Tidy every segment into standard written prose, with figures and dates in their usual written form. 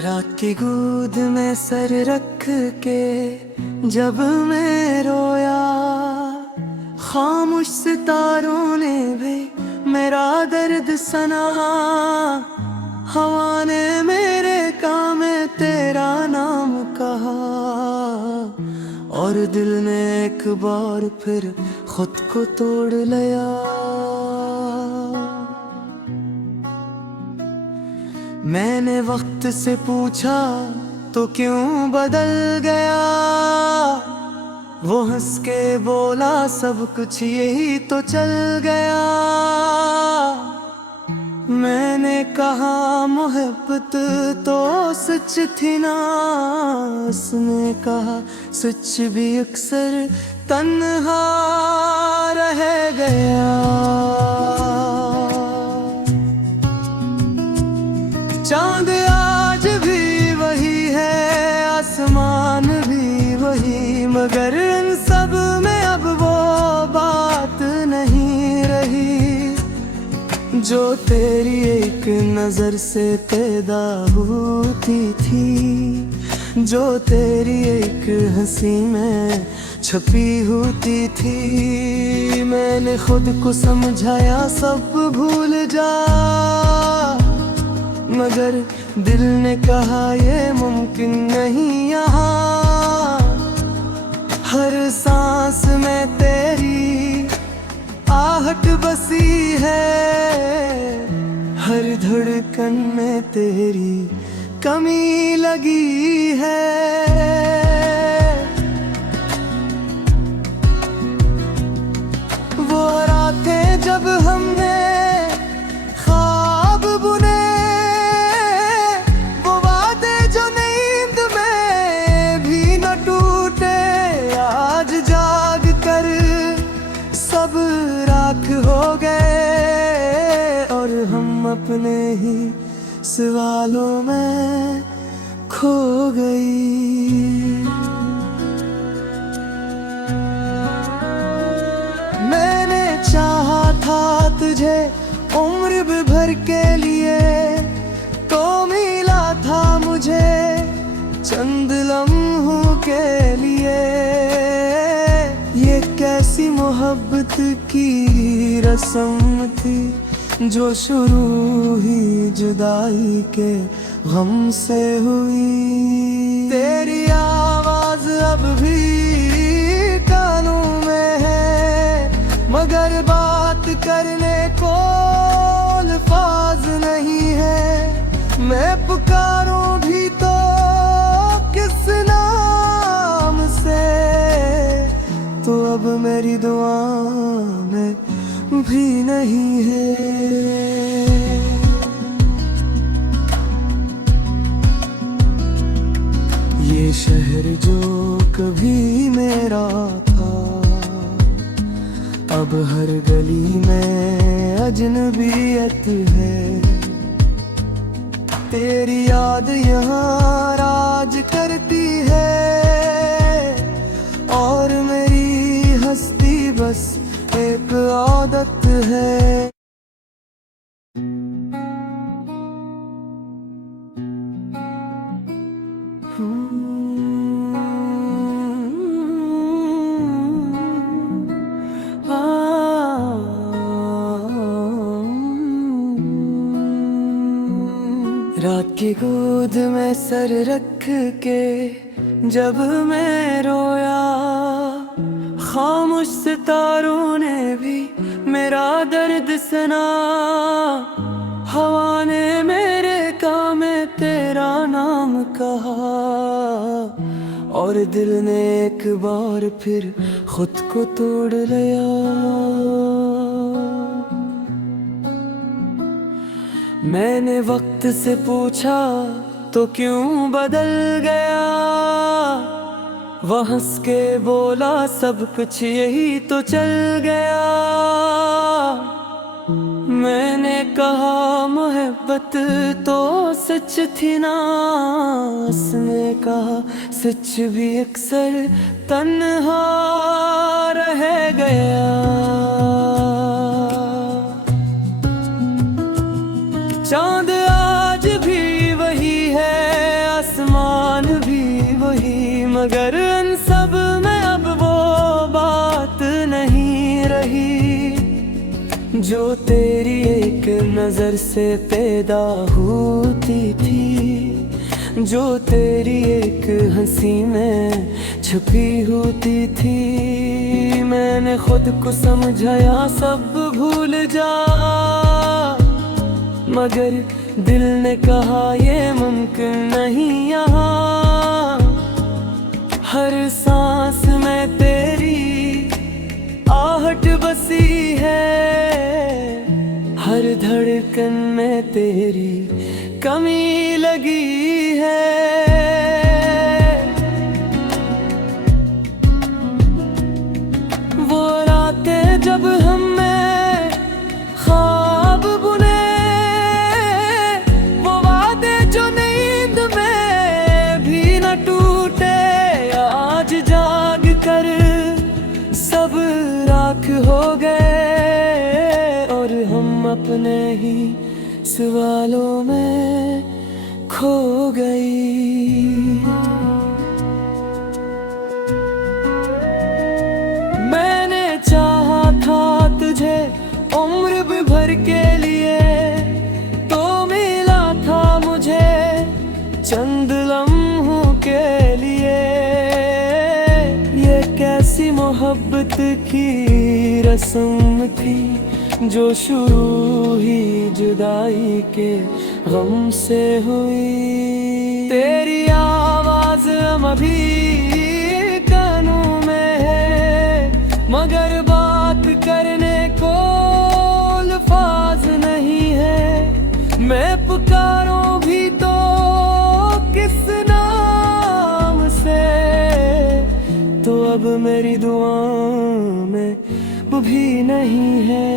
रात की गोद में सर रख के जब मैं रोया, खामोश सितारों ने भी मेरा दर्द सना। हवा ने मेरे कान में तेरा नाम कहा और दिल ने एक बार फिर खुद को तोड़ लिया। मैंने वक्त से पूछा तो क्यों बदल गया, वो हंस के बोला सब कुछ यही तो चल गया। मैंने कहा मोहब्बत तो सच थी ना, उसने कहा सच भी अक्सर तन्हा रह गया। चांद आज भी वही है, आसमान भी वही, मगर इन सब में अब वो बात नहीं रही जो तेरी एक नजर से पैदा होती थी, जो तेरी एक हंसी में छपी होती थी। मैंने खुद को समझाया सब भूल जा, मगर दिल ने कहा ये मुमकिन नहीं यहाँ। हर सांस में तेरी आहट बसी है, हर धड़कन में तेरी कमी लगी है। वो रातें जब हमने हो गए और हम अपने ही सवालों में खो गई। मैंने चाहा था तुझे उम्र भर के लिए, तो मिला था मुझे चंद लम्हों के लिए। ये कैसी मोहब्बत की रस्म थी जो शुरू ही जुदाई के गम से हुई। तेरी आवाज अब भी कानों में है, मगर बात करने को अल्फाज नहीं है। मैं पुकारूं भी तो किस नाम से, तो अब मेरी दुआ में भी नहीं है। ये शहर जो कभी मेरा था, अब हर गली में अजनबियत है। तेरी याद यहाँ राज करती है और मेरी हस्ती बस एक आदत है। रात की गोद में सर रख के जब मैं रोया, खामोश सितारों ने भी मेरा दर्द सुना। हवा ने मेरे कान में तेरा नाम कहा और दिल ने एक बार फिर खुद को तोड़ लिया। मैंने वक्त से पूछा तो क्यों बदल गया, वह हंस के बोला सब कुछ यही तो चल गया। मैंने कहा मोहब्बत तो सच थी ना, उसने कहा सच भी अक्सर तन्हा रह गया। चांद आज भी वही है, मगर इन सब में अब वो बात नहीं रही जो तेरी एक नजर से पैदा होती थी, जो तेरी एक हंसी में छुपी होती थी। मैंने खुद को समझाया सब भूल जा, मगर दिल ने कहा ये मुमकिन नहीं यहाँ। हर सांस में तेरी आहट बसी है, हर धड़कन में तेरी कमी लगी है। वो रातें जब हमें ख्वाब बुने, वो वादे जो नींद में भी न टूटे, आज जाग कर सब राख हो गए और हम अपने ही सवालों में खो गई। मैंने चाहा था तुझे उम्र भर के लिए, तो मिला था मुझे चंद लम्हों के लिए। ये कैसी मोहब्बत की रस्म थी जो शुरू ही जुदाई के गम से हुई। तेरी आवाज अभी कानों में है, मगर बात करने को अल्फाज नहीं है। मैं पुकारूं भी तो किस नाम से, तो अब मेरी दुआओं में वो भी नहीं है।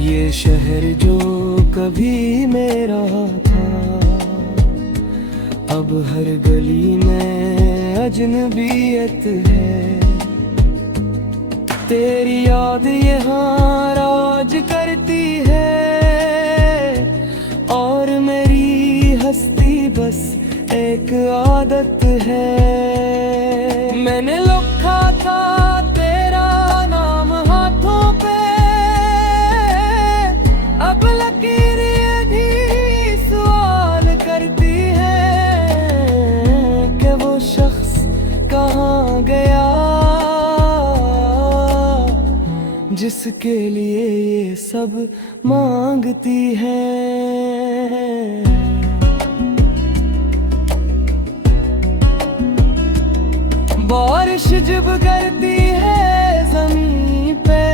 ये शहर जो कभी मेरा था, अब हर गली में अजनबियत है। तेरी याद यहाँ राज करती है और मेरी हस्ती बस एक आदत है। मैंने लिखा था तेरा नाम हाथों पे, अब लकीरें भी सवाल करती है कि वो शख्स कहाँ गया जिसके लिए ये सब मांगती है। बारिश जब गिरती है ज़मीन पे,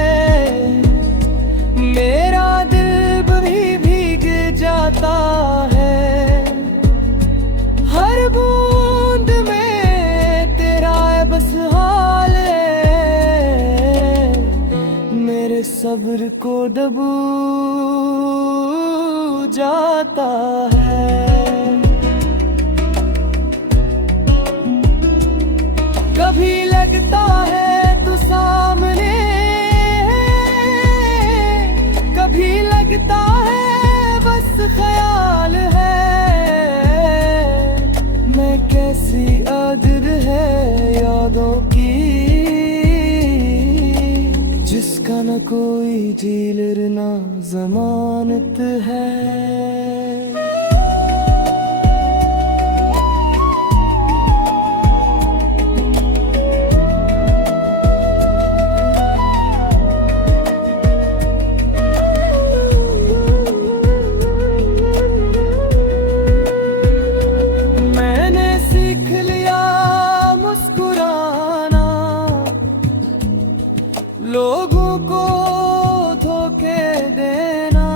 मेरा दिल भी भीग जाता है। हर बूंद में तेरा बस हाल है, मेरे सब्र को दबू जाता है। कभी लगता है तू सामने, कभी लगता है बस ख्याल है। मैं कैसी आदत है यादों की, जिसका न कोई झील ना जमानत है। लोगों को धोखे देना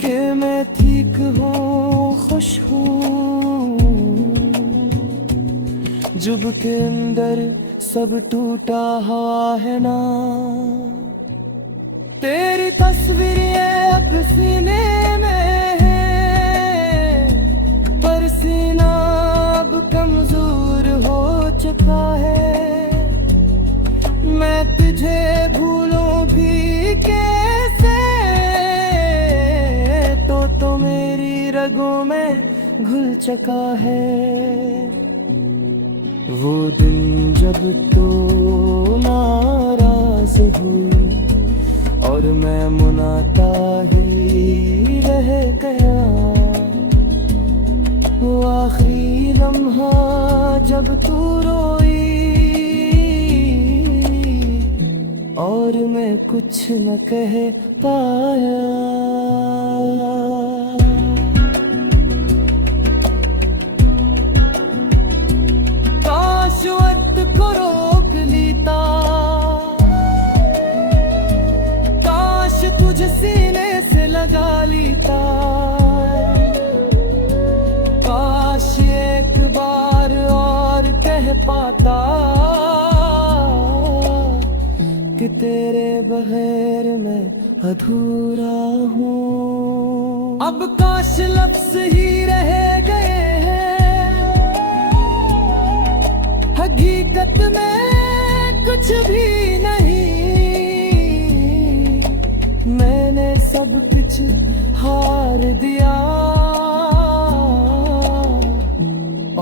कि मैं ठीक हूँ खुश हूँ, जुब के अंदर सब टूटा हुआ है ना। तेरी तस्वीरें अब सीने में है, पर सीना अब कमजोर हो चुका है। मैं तुझे भूलूं भी कैसे, चका है। वो दिन जब तो नाराज हुई और मैं मुनाता ही रह गया। वो आखिरी लम्हा जब तू रोई और मैं कुछ न कह पाया। काश वक्त को रोक लेता, काश तुझे सीने से लगा लेता, काश एक बार और कह पाता कि तेरे बगैर मैं अधूरा हूँ। अब काश लफ्ज़ ही रह गए हैं, हकीकत में कुछ भी नहीं। मैंने सब कुछ हार दिया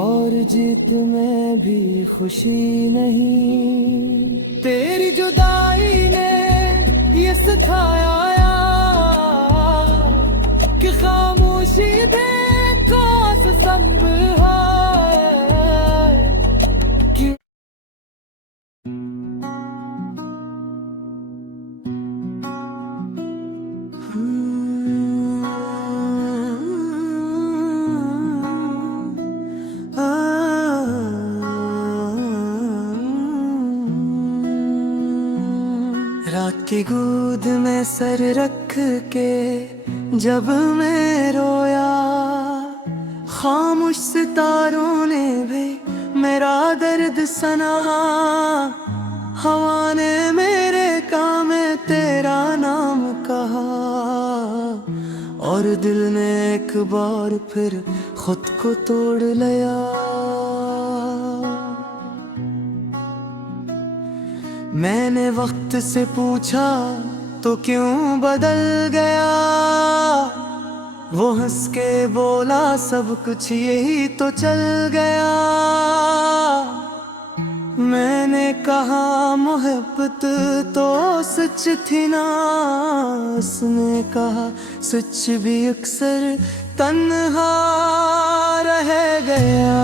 और जीत में भी खुशी नहीं। तेरी जुदाई ने ये सिखाया कि खामोशी देखो सब है कि रात की गोद में सर रख के जब मैं रोया, खामोश सितारों ने भी मेरा दर्द सना। हवा ने मेरे कान में तेरा नाम कहा और दिल ने एक बार फिर खुद को तोड़ लिया। मैंने वक्त से पूछा तो क्यों बदल गया, वो हंस के बोला सब कुछ यही तो चल गया। मैंने कहा मोहब्बत तो सच थी ना, उसने कहा सच भी अक्सर तन्हा रह गया।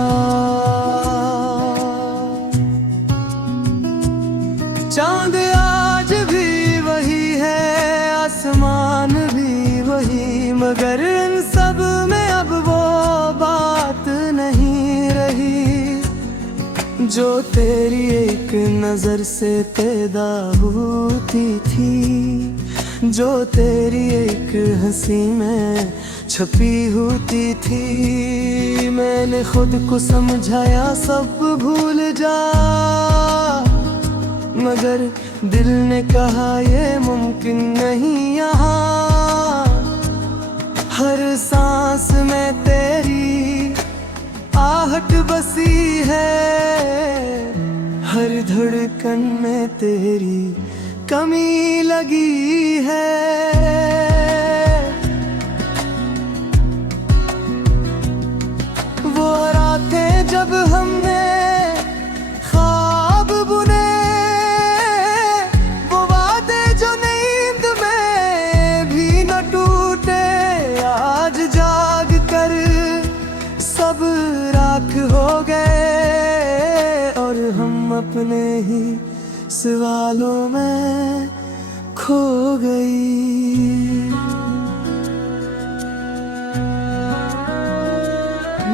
चांद आज भी वही है, आसमान भी वही, मगर इन सब में अब वो बात नहीं रही जो तेरी एक नजर से पैदा होती थी, जो तेरी एक हंसी में छपी होती थी। मैंने खुद को समझाया सब भूल जा, मगर दिल ने कहा ये मुमकिन नहीं यहाँ। हर सांस में तेरी आहट बसी है, हर धड़कन में तेरी कमी लगी है। वो रातें जब हमने ख्वाब बुने, सब राख हो गए और हम अपने ही सवालों में खो गई।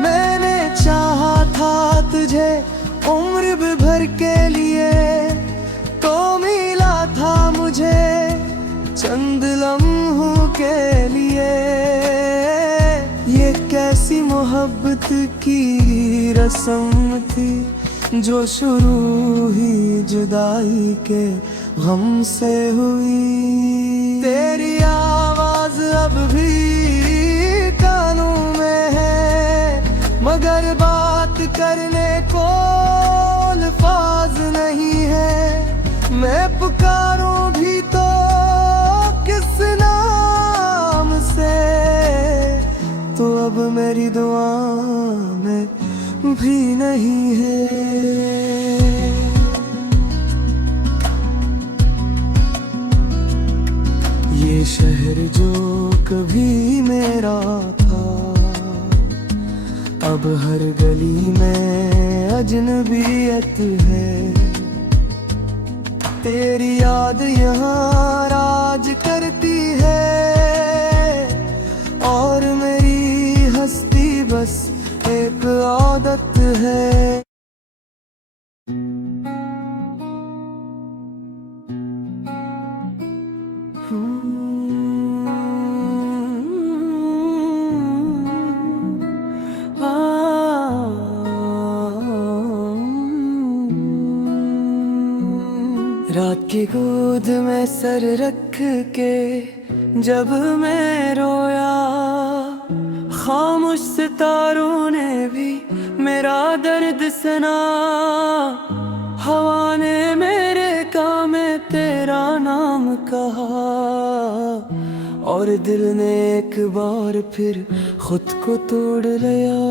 मैंने चाहा था तुझे उम्र भर के लिए, तो मिला था मुझे चंद लम्हों के लिए। ये कैसी मोहब्बत की रस्म थी जो शुरू ही जुदाई के गम से हुई। तेरी आवाज अब भी कानों में है, मगर बात करने को अल्फाज नहीं है। मैं पुकारूं भी तो किस नाम से, तो अब मेरी दुआ भी नहीं है। ये शहर जो कभी मेरा था, अब हर गली में अजनबियत है। तेरी याद यहाँ राज करती है, और मेरी हस्ती बस एक आदत है। रात की गोद में सर रख के जब मैं रोया, खामोश सितारों ने भी मेरा दर्द सुना। हवा ने मेरे कान में तेरा नाम कहा, और दिल ने एक बार फिर खुद को तोड़ लिया।